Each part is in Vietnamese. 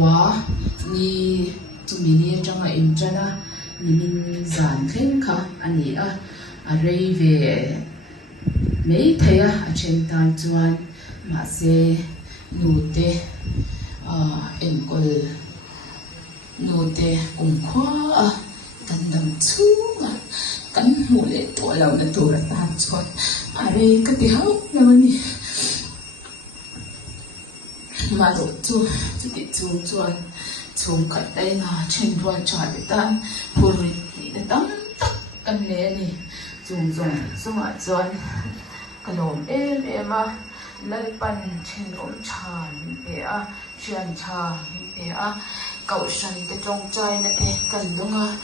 quá ni tụi mình trong ngày in cho nó mình dàn khen cả anh ấy à rây về mấy thầy trên tan chuan mà sẽ nụ tê em còn nụ tê cùng khoa cần đầm chú cắn mũ lệ tuổi lòng là tuổi tan chuan à đây cái tiếng là gì mà độ chú thì chung chuan chung cái đây là trên ruộng trải bị tan phù thì nó đóng tắc căn lệ này chung xong ở chuan cái lồng em lấy pan trên ống trà để truyền trà để cậu sành cái trong chai này thì cần đúng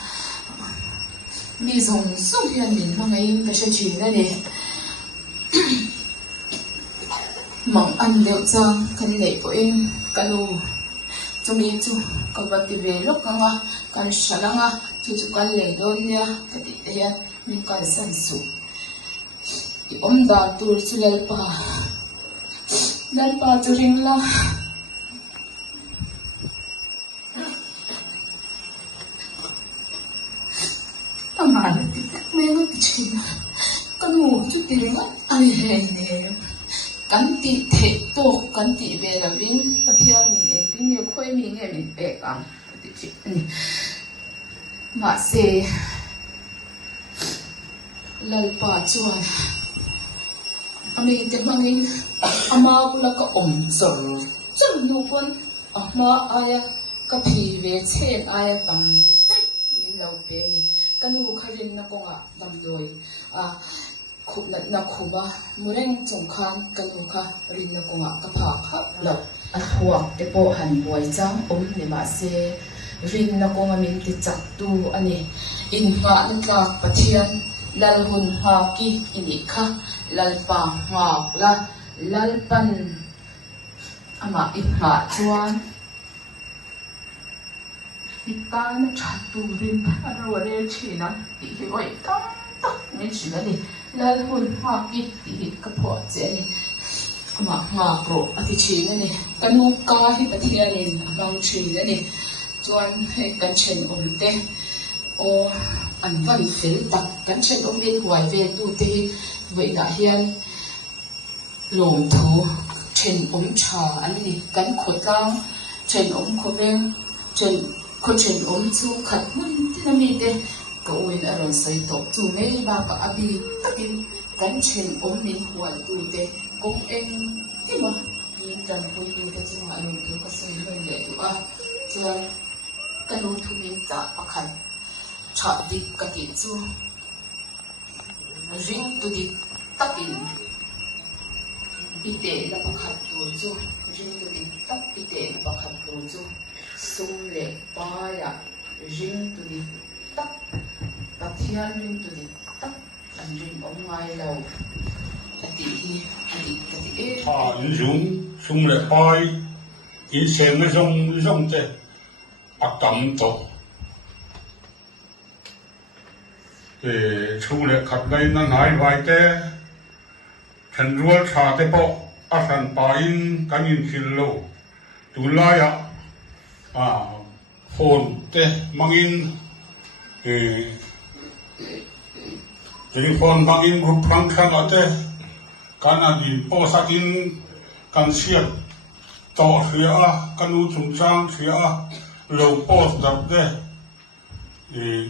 mi dùng số hiện mình mà ngày cái sự chỉ này nè mong ăn liệu rằng cái này của em cái lô chúng mình chú cái vật thì về lúc cái sản lăng chú cái lệ đôi nha cái gì đấy mình cái sản xuất đa tur chu lalpa chu ring la amala ti me ngo ti china kan mu chu ti ring ai he ne kan ti the to kan ti be la vin pathian ni e ting ye khoi mi nge mi pe ang ti chi ni ma se lalpa chuan ami te mangin ama pula ka chol nu kon ama aya ka phi ve che aya tam min lo pe ni kanu kharin na konga dam doi khupna na khuma mureng chung khan kanu kha rin na konga ka pha kha lo huak te po han boi chang ni ma se rin na konga min ti chak tu ani in nga na tlak pathian lal hun ha ki ini kha lal pa ngak la lal pan ama ikha chuan itan chatu rin aro re china ti oi tam tak ni china ni lal hun ha ki ti ka pho che ni ama ngak ro ati china ni kanu ka hi pathian in amang china ni chuan he kan chen te o an van fel tak kan chen min huai ve tu te vậy đã hiền lồng thú trên trà anh đi cắn khổ cao trên khổ bên trên chu khát muốn thế nào mình đây cậu ấy là rồi xây tổ chu mấy ba cả abi tapi cắn trên mình huai tu te cũng em thế mà mình cần vui tu te chứ mà mình tu có xây lên để tu cho cái lối thu mình trả bạc khăn trả đi cái gì chu riêng tu đi tắc in ite là bậc hạt tu chu riêng tu đi tắc ite là bậc hạt tu chu sung lệ ba ya riêng tu đi tắc bậc thiên riêng tu đi tắc anh riêng ông ngay lâu ati e dùng sung lệ ba in xem cái rong thế bậc cầm tổ chung lệ khát ngay nó nói vài thế thành ruột trà thế bộ thành pain cái nhìn khil lâu tu lai phone thế mang in phone mang in group function ở thế cái nào đi po sát in can siết to phía can u chung sang phía lâu post đập thế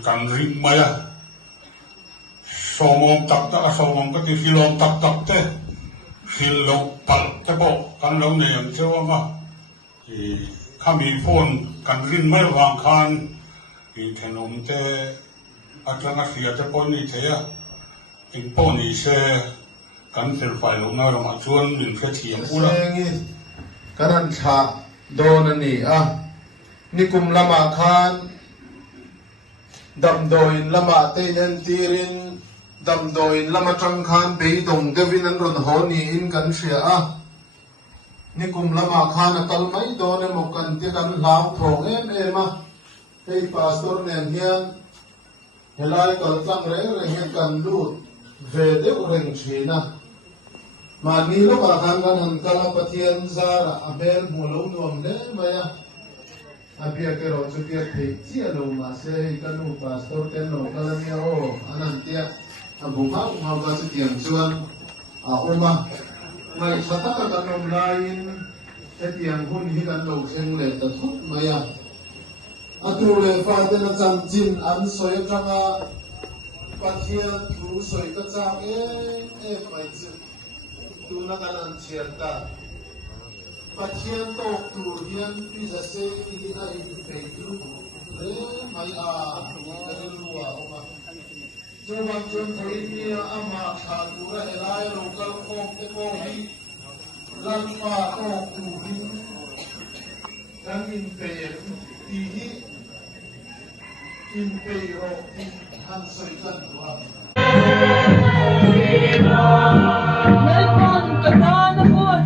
can ring mày somong tak somong ka ti silong tak te silong pal te bo kan long ne yang chewa ma kami phone kan rin mai wang khan thenom te atanga sia te pon ni the ya in pon ni se kan sel fai lo na ro ma chuan min kha thiam ula kanan tha don ani nikum lama khan dam doin lama te yan tirin dam doin lama tang khan be dong devin an ron ho ni in kan ria nikum lama khan atal mai don mo kan te kan lau thong em hey pastor nen hian helai kal tang re hian kan lut ve de reng china mà ni lo ka khan kan han kala pathian zara abel mulo nuam le maya Apia ke ro chu tia thei chi alo ma se hei kanu pastor ten no kalania o anan tia abu ma ba chu tiang chuan a oma mai sataka kanom lain etiang hun hi kan lo thleng le ta thut maya atu le fa ten a cham chin an soi atanga pathian thu soi ka chang e mai chu tu na kanan chian ta pathian to tu hian pi za se hi ai pe tu le mai a kan luwa oma Jomang Jom Thainia ama khadura helai local khom te ko hi lampa to tu hi kan in pe ti hi in pe ro ti han soi kan wa Nay con cả ta nó buồn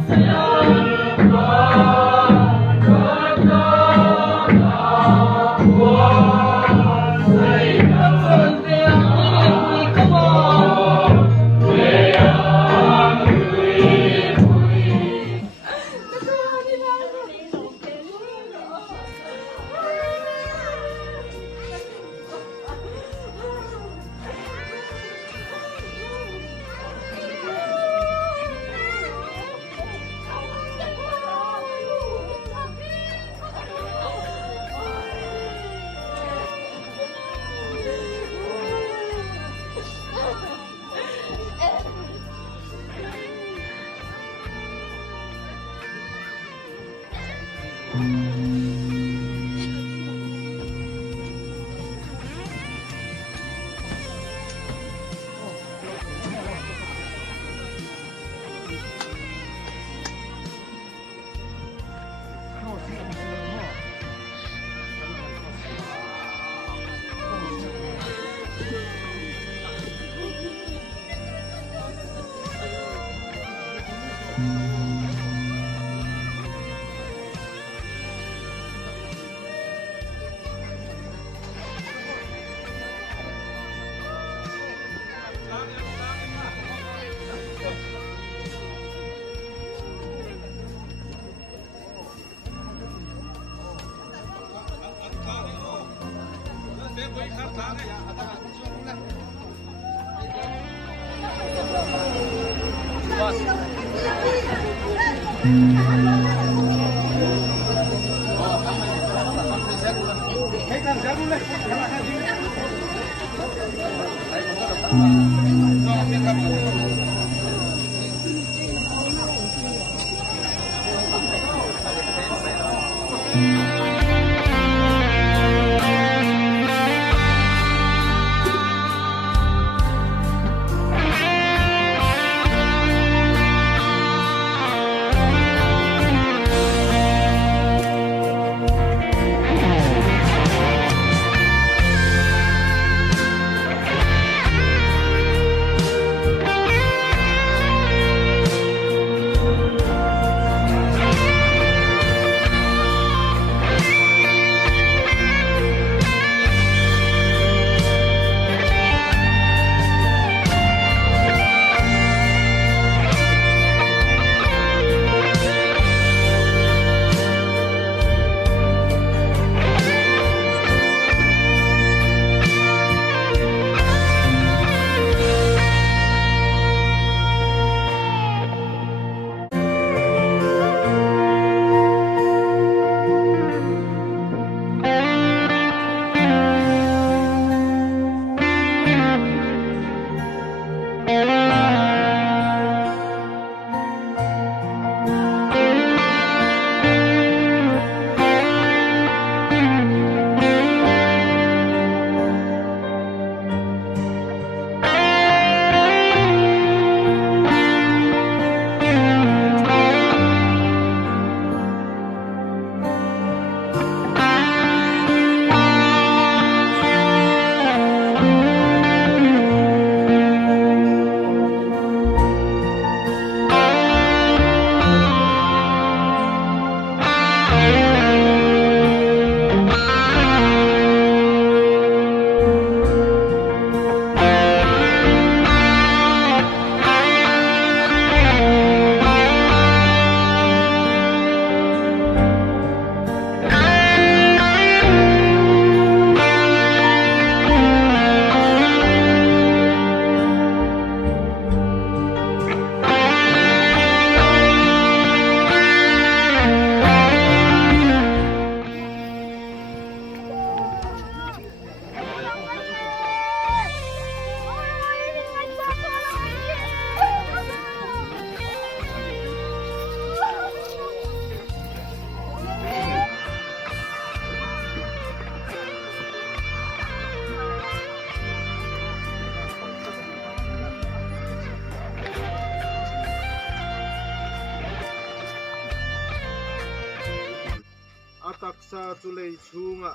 taksa chu lei chunga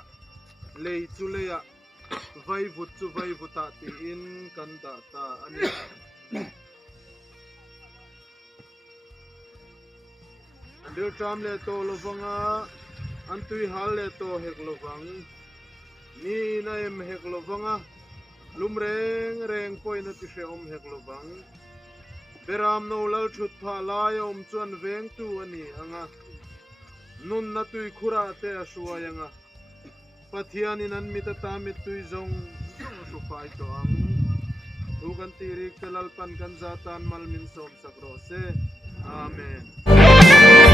lei chu leia vai vut chu vai vuta ti in kan da ta ani andir tram le to lovanga antui hal le to hek lovang ni na em hek lovanga lumreng reng poina ti she om hek lovang beram no lal thut pha lai om chuan veng tu ani anga nun na tui khura te asua yanga pathian in an mita tamit tui zong su fai to ang tu kan tirik telal pan kan zatan malmin som sakro se amen